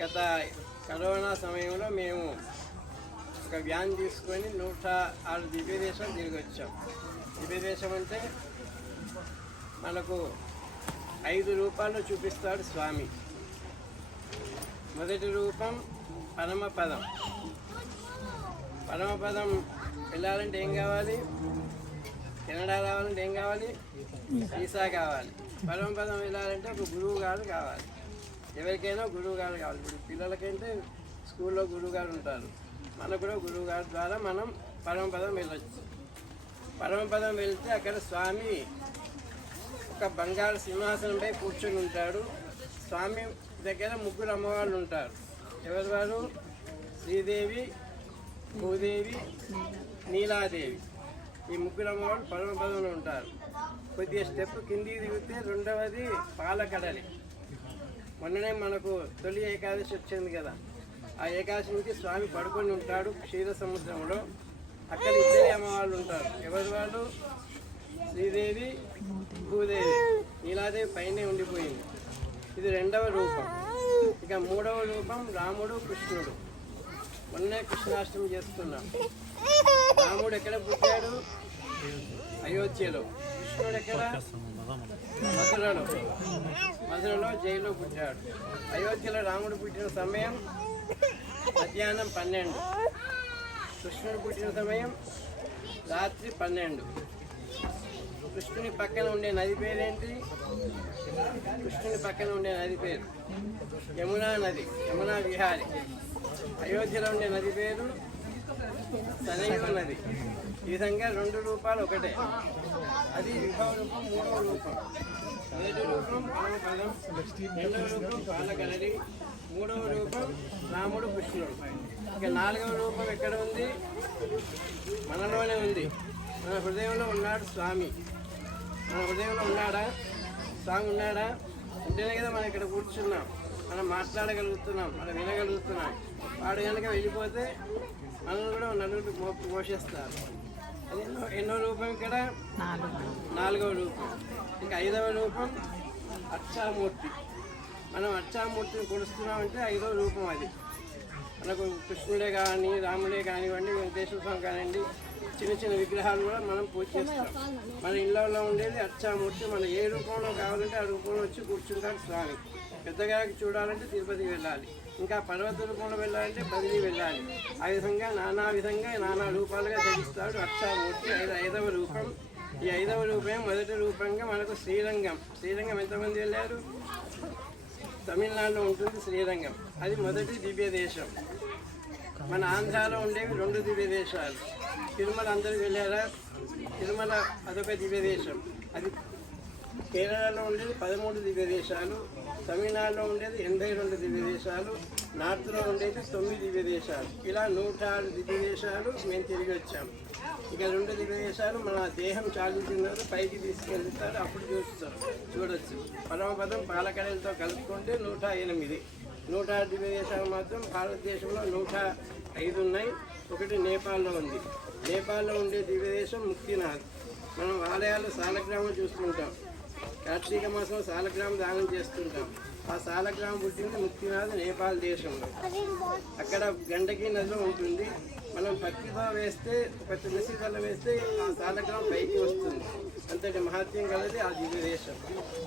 గత కరోనా సమయంలో మేము ఒక వ్యాన్ తీసుకొని నూట ఆరు దివ్యదేశం తిరిగి వచ్చాం. దివ్యదేశం అంటే మనకు ఐదు రూపాలు చూపిస్తాడు స్వామి. మొదటి రూపం పరమపదం పరమపదం వెళ్ళాలంటే ఏం కావాలి? కెనడా రావాలంటే ఏం కావాలి? వీసా కావాలి. పరమపదం వెళ్ళాలంటే ఒక గురువు గారు కావాలి. ఎవరికైనా గురువు గారు కావాలి. ఇప్పుడు పిల్లలకైతే స్కూల్లో గురువు గారు ఉంటారు. మనకు కూడా గురువు గారి ద్వారా మనం పరమపదం వెళ్ళొచ్చు. పరమపదం వెళ్తే అక్కడ స్వామి ఒక బంగారు సింహాసనంపై కూర్చొని ఉంటాడు. స్వామి దగ్గర ముగ్గురు అమ్మవాళ్ళు ఉంటారు. ఎవరి వారు? శ్రీదేవి భూదేవి నీలాదేవి. ఈ ముగ్గురు అమ్మవాళ్ళు పరమపదంలో ఉంటారు. కొద్దిగా స్టెప్ కిందికి దిగితే రెండవది పాలకడలి. మొన్ననే మనకు తొలి ఏకాదశి వచ్చింది కదా. ఆ ఏకాదశి నుంచి స్వామి పడుకొని ఉంటాడు క్షీర సముద్రంలో. అక్కడ ఇద్దరే అమ్మవాళ్ళు ఉంటారు. ఎవరి వాళ్ళు? శ్రీదేవి భూదేవి. నీలాదేవి పైనే ఉండిపోయింది. ఇది రెండవ రూపం. ఇక మూడవ రూపం రాముడు కృష్ణుడు. మొన్నే కృష్ణాష్టమి చేస్తున్నాం. రాముడు ఎక్కడ పుట్టాడు? అయోధ్యలో. మధురలో. మధురలో జైల్లో పుట్టాడు. అయోధ్యలో రాముడు పుట్టిన సమయం మధ్యాహ్నం పన్నెండు. కృష్ణుడు పుట్టిన సమయం రాత్రి పన్నెండు. కృష్ణుని పక్కన ఉండే నది పేరేంటి? కృష్ణుని పక్కన ఉండే నది పేరు యమునా నది యమునా విహారి. అయోధ్యలో ఉండే నది పేరు సనైక ఉన్నది ఈ విధంగా రెండు రూపాలు ఒకటే. అది విభవ రూపం మూడవ రూపం. మొదటి రూపం పరమపదం రెండవ రూపం పాలకలరి మూడవ రూపం రాముడు కృష్ణుడు. ఇక నాలుగవ రూపం ఎక్కడ ఉంది? మనలోనే ఉంది. మన హృదయంలో ఉన్నాడు స్వామి. మన హృదయంలో ఉన్నాడా? స్వామి ఉన్నాడా? ఉంటేనే కదా మనం ఇక్కడ కూర్చున్నాం. మనం మాట్లాడగలుగుతున్నాం. మనం వినగలుగుతున్నాం. వాడు కనుక వెళ్ళిపోతే మనల్ని కూడా నలుగురు మో మోషిస్తారు అది ఎన్నో ఎన్నో రూపం ఇక్కడ? నాలుగవ రూపం. ఇంకా ఐదవ రూపం అక్షామూర్తి మనం అక్షామూర్తిని కొలుస్తున్నామంటే ఐదవ రూపం అది. మనకు కృష్ణుడే కానీ రాముడే కానివ్వండి వెంకటేశ్వర స్వామి కానివ్వండి చిన్న చిన్న విగ్రహాలు కూడా మనం పూజ చేస్తాం. మన ఇళ్ళలో ఉండేది అక్షామూర్తి మన ఏ రూపంలో కావాలంటే ఆ రూపంలో వచ్చి కూర్చుంటాడు స్వామి. పెద్దగా చూడాలంటే తిరుపతికి వెళ్ళాలి. ఇంకా పర్వత రూపంలో వెళ్ళాలంటే బదిలీ వెళ్ళాలి. ఆ విధంగా నానా విధంగా నానా రూపాలుగా ధరిస్తాడు అక్షామూర్తి ఐదు ఐదవ రూపం. ఈ ఐదవ రూపం మొదటి రూపంగా మనకు శ్రీరంగం. శ్రీరంగం ఎంతమంది వెళ్ళారు? తమిళనాడులో ఉంటుంది శ్రీరంగం. అది మొదటి దివ్య దేశం మన ఆంధ్రాలో ఉండేవి రెండు దివ్య దేశాలు తిరుమల అందరూ వెళ్ళారా? తిరుమల అదొక దివ్య దేశం అది కేరళలో ఉండేది పదమూడు దివ్య దేశాలు తమిళనాడులో ఉండేది ఎనభై రెండు దివ్య దేశాలు నార్త్లో ఉండేది తొమ్మిది దివ్య దేశాలు. ఇలా నూట ఆరు దివ్య దేశాలు మేము తిరిగి వచ్చాము. ఇక రెండు దివ్య దేశాలు మన దేహం చాలుతున్నారు పైకి తీసుకెళ్తారు అప్పుడు చూస్తారు. చూడొచ్చు. పరమపదం పాలకడలతో కలుపుకుంటే నూట ఎనిమిది. నూట ఆరు దివ్య దేశాలు మాత్రం భారతదేశంలో నూట ఐదు ఉన్నాయి. ఒకటి నేపాల్లో ఉంది. నేపాల్లో ఉండే దివ్య దేశం ముక్తినాథ్. మనం ఆలయాలు సాలగ్రామం చూస్తుంటాం. కార్తీక మాసం సాలగ్రామ దానం చేస్తుంటాం. ఆ సాలగ్రామం పుట్టింది ముక్తినాథ్ నేపాల్ దేశంలో. అక్కడ గండకి నదిలో ఉంటుంది. మనం పత్తితో వేస్తే ఒక తులసి దళ వేస్తే ఆ సాలగ్రామం పైకి వస్తుంది. అంతటి మహత్యం కలది ఆ దివ్య దేశం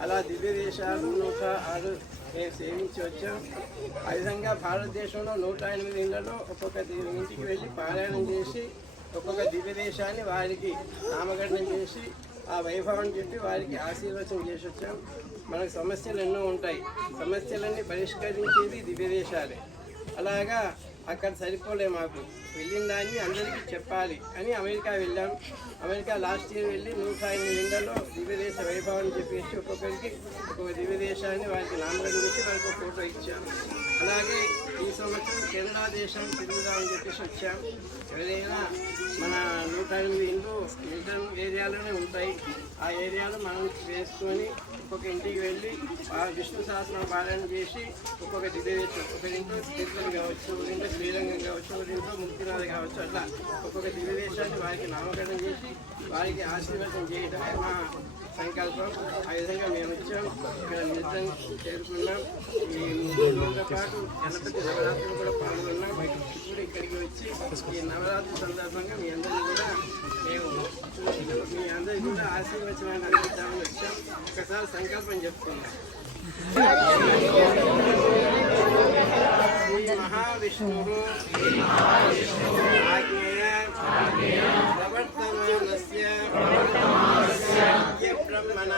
అలా దివ్య దేశాలు నూట ఆరు మేము సేవించి వచ్చాం. ఆ విధంగా భారతదేశంలో నూట ఎనిమిది ఇళ్ళలో ఒక్కొక్క ఇంటికి వెళ్ళి పారాయణం చేసి ఒక్కొక్క దివ్య దేశాన్ని వారికి నామకరణం చేసి ఆ వైభవాన్ని చెప్పి వారికి ఆశీర్వచనం చేసి వచ్చాం. మనకు సమస్యలు ఎన్నో ఉంటాయి. సమస్యలన్నీ పరిష్కరించేది దివ్యదేశాలే అలాగా అక్కడ సరిపోలే మాకు. వెళ్ళిన దాన్ని అందరికీ చెప్పాలి అని అమెరికా వెళ్ళాం. అమెరికా లాస్ట్ ఇయర్ వెళ్ళి నూట ఎనిమిది నిండలో దివ్యదేశ వైభవం చెప్పేసి ఒక్కొక్కరికి ఒక్కొక్క దివ్యదేశాన్ని వారికి నామకరణం చేసి వారికి ఫోటో ఇచ్చాం. అలాగే ఈ సంవత్సరం కెనడా దేశం తిరుగుదామని చెప్పేసి వచ్చాం. ఎవరైనా మన నూట ఎనిమిది ఇండ్లు మిగతా ఏరియాలోనే ఉంటాయి. ఆ ఏరియాలో మనం వేసుకొని ఒక్కొక్క ఇంటికి వెళ్ళి ఆ విష్ణు సహస్రం పారాయణ చేసి ఒక్కొక్క దివ్యదేశం ఒకరింట్లో తిరుపతి కావచ్చు ఒకరింట్లో శ్రీరంగం కావచ్చు ఒకరింట్లో ముక్తినాథ కావచ్చు అట్లా ఒక్కొక్క దివ్యదేశాన్ని వారికి నామకరణం చేసి వారికి ఆశీర్వాదం చేయడమే మా సంకల్పం. ఆ విధంగా మేము వచ్చాం. ఇక్కడ నిజం చేరుకున్నాం. ఈ మూడు రోజుల పాటు గణపతి నవరాత్రులు కూడా పాల్గొన్న ఇప్పుడు ఇక్కడికి వచ్చి ఈ నవరాత్రి సందర్భంగా మీ అందరినీ కూడా మేము మీ అందరికీ కూడా ఆశీర్వచనాన్ని అందించామని వచ్చాం. ఒకసారి సంకల్పం చెప్తున్నాం శ్రీ మహావిష్ణు ఆజ్ఞేయ ప్రవర్తమానస్య బ్రహ్మణ.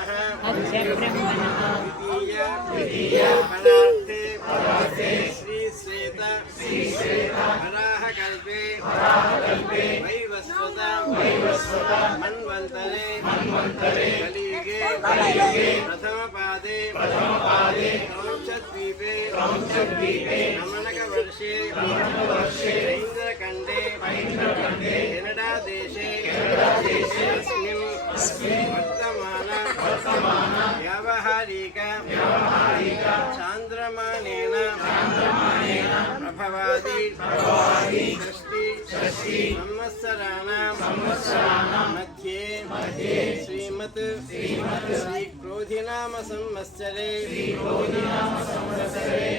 प्रथमपादे प्रथमपादे क्रौञ्चद्वीपे क्रौञ्चद्वीपे नमनकवर्षे नमनकवर्षे ऐन्द्रखण्डे ऐन्द्रखण्डे केनडादेशे केनडादेशे अस्मिन् अस्मिन् वर्तमान वर्तमान व्यावहारिक व्यावहारिक चान्द्रमानेन चान्द्रमानेन प्रभवादि प्रभवादि षष्टि षष्टि संवत्सराणां मध्ये मध्ये श्रीमत् श्रीक्रोधिनाम संवत्सरे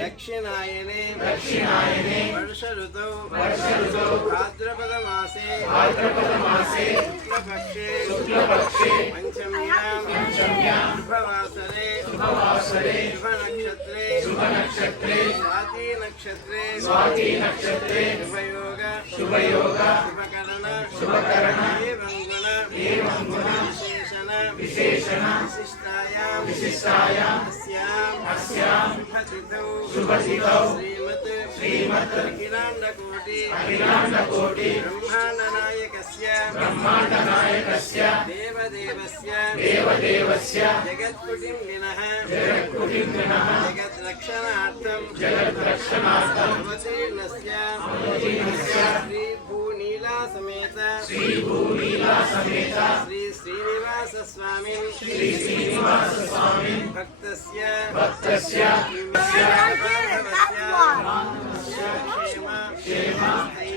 दक्षिणायने दक्षिणायने वर्ष ऋतौ वर्ष ऋतौ भाद्रपदमासे भाद्रपदमासे शुक्लपक्षे शुक्लपक्षे पञ्चम्यां पञ्चम्यां शुभवासरे शुभवासरे शुभनक्षत्रे शुभनक्षत्रे स्वाति नक्षत्रे स्वाति नक्षत्रे शुभयोग शुभयोग शुभकर्म పంచమ్యాం శుభవాసరే శుభ నక్షత్రే స్వాతి నక్షత్రే శుభయోగ శుభకరణ ఏవం గుణ విశేషణ విశిష్టాయాం అస్యాం శుభతిథౌ శ్రీమత్ అఖిలాండకోటి బ్రహ్మాండ Samita, Sri Bhuliva Samita, Sri Srinivasa Swami, Sri Srinivasa Swami, Bhaktasya, Bhaktasya, Bhaktasya, Bhaktasya, Bhaktasya,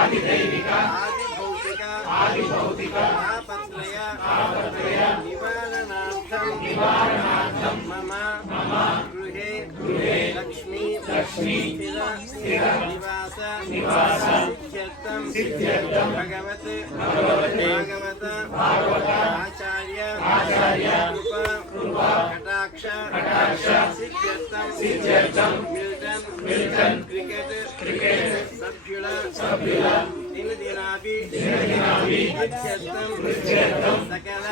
ఆదిదైవిక ఆదిభౌతిక ఆపత్రయ నివారణార్థం మమ గృహే లక్ష్మీ స్థిర నివాస సిద్ధ్యర్థం భగవత్ భాగవత ఆచార్య కృప కటాక్ష సిద్ధ్యర్థం మిల్టన్ క్రికెట్ సభ్యుల దినదినాభి ఇత్యర్థం సకల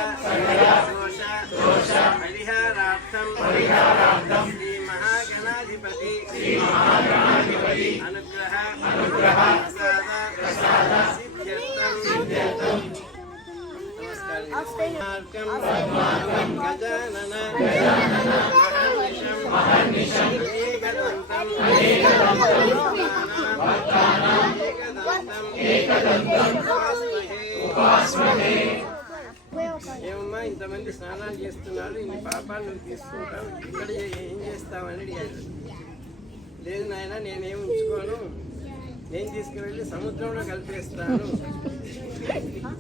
దోష పరిహారార్థం శ్రీ మహాగణాధిపతి అనుగ్రహ ప్రసాద సిద్ధ్యర్థం నమస్కారం గజానన మహర్నిశం ఏకదంతం ఏమమ్మా ఇంతమంది స్నానాలు చేస్తున్నారు ఇన్ని పాపాలు నువ్వు తీసుకుంటావు ఇక్కడ ఏం చేస్తావని అడిగాడు లేదు నాయన నేనేం ఉంచుకోను. నేను తీసుకువెళ్ళి సముద్రంలో కలిపేస్తాను.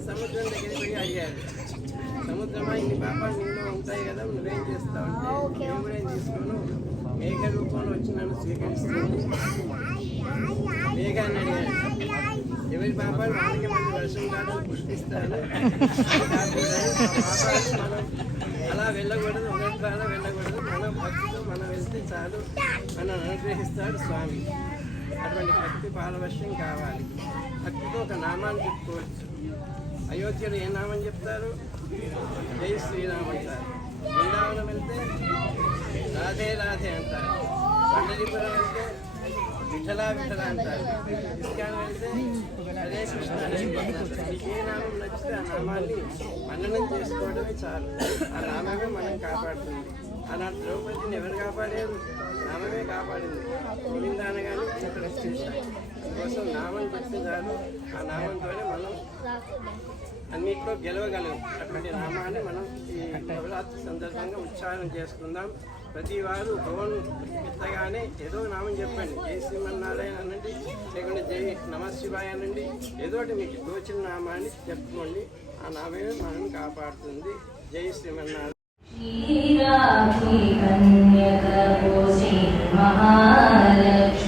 సముద్రం దగ్గరికి పోయి అడిగాడు సముద్రమా ఇన్ని పాపాలు నీలో ఉంటాయి కదా నువ్వేం చేస్తావు అంటే నేను కూడా ఏం తీసుకోను. మేఘ రూపంలో వచ్చి నన్ను స్వీకరిస్తాను మేఘాన్ని ఎవరి పాపాలు వాళ్ళకి మంచి వర్షం కాదు పుష్పిస్తాను అలా వెళ్ళకూడదు ఉన్నట్టు అలా వెళ్ళకూడదు. మన భక్తితో మనం వెళ్తే చాలు మనం అనుగ్రహిస్తాడు స్వామి. అటువంటి భక్తి పాలవశ్యం కావాలి. భక్తితో ఒక నామాన్ని చెప్పుకోవచ్చు. అయోధ్యలో ఏ నామం చెప్తారు? జై శ్రీరామ్ అంటారు. బృందావనం వెళ్తే రాధే రాధే అంటారు. పండరీపురం వెళ్తే విఠలా విఠల అంటారు. ఇస్కాన్ వెళ్తే హరే కృష్ణ హరే ఏ నామం నచ్చితే ఆ నామాన్ని మననం చేసుకోవడమే చాలు. ఆ నామమే మనం కాపాడుతుంది. అలా ద్రౌపదిని ఎవరు కాపాడారు? నామమే కాపాడింది. గోవిందానగానే ఇక్కడ వచ్చేసారు. అందుకోసం నామం చెప్తే చాలు. ఆ నామంతోనే మనం అన్నిట్లో గెలవగలం. అటువంటి నామాన్ని మనం ఈ నవరాత్రి సందర్భంగా ఉత్సాహం చేసుకుందాం. ప్రతి వారు భవన్ ఎత్తగానే ఏదో నామం చెప్పండి. జై శ్రీమన్నారాయణ అనండి. లేకుంటే జై నమశివాయ అనండి. ఏదో మీకు తోచిన నామాన్ని చెప్పుకోండి. ఆ నామే మనం కాపాడుతుంది. జై శ్రీమన్నారాయణ. మహాలక్ష్మి